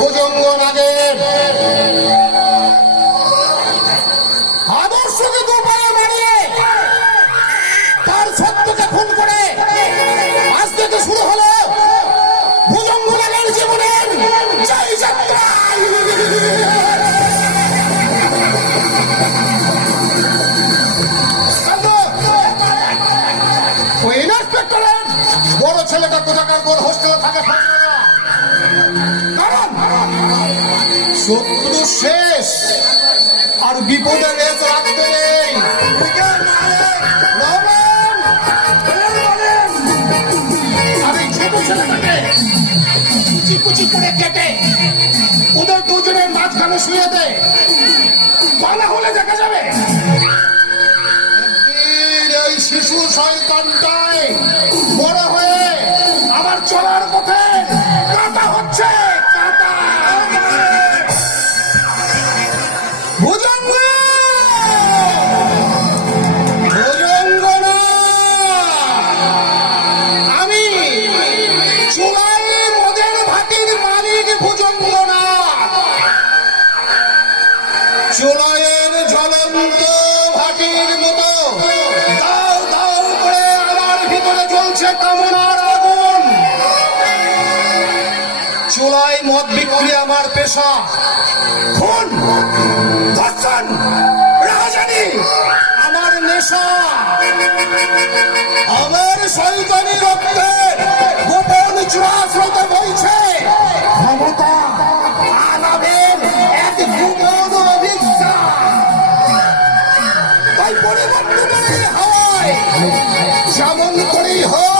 ভুজঙ্গ নাগের আদর্শকে দুপায়ে মারিয়ে তার সত্যকে খুন করে আজ থেকে শুরু হলো ভুজঙ্গ নাগের জীবনের জয় যাত্রা। ওই ইন্সপেক্টরের বড় ছেলেটা কোথাকার বড় হোস্টেলে থাকে, শত্রু শেষ আর বিপদে রেস রাখতে নেই। আমি ছোট ছেলেটাকে কুচি কুচি করে কেটে ওদের দুজনের মাঝখানে শুয়ে দে, বানা হলে দেখা যাবে এই শিশু শয়তানটাই বড় হয়ে আমার চলার পথে কাঁটা হচ্ছে। আমি চুলাই মদের ভাটির মালিক ভুজঙ্গ না, চুলাইয়ের জ্বলন্ত ভাটির মতো দাও দাও করে আমার ভিতরে জ্বলছে কামনার আগুন। চুলাই মদ বিক্রি আমার পেশা, খুন ধর্ষণ রাজানি আমার নেশা। আমার শয়তানি রক্তে গোপন চূড়াস্রোতে বইছে ক্ষমতা আনাবের এক গোপন অভিজ্ঞতা। তাই পরিবর্তনের হাওয়ায় যেমন করেই হোক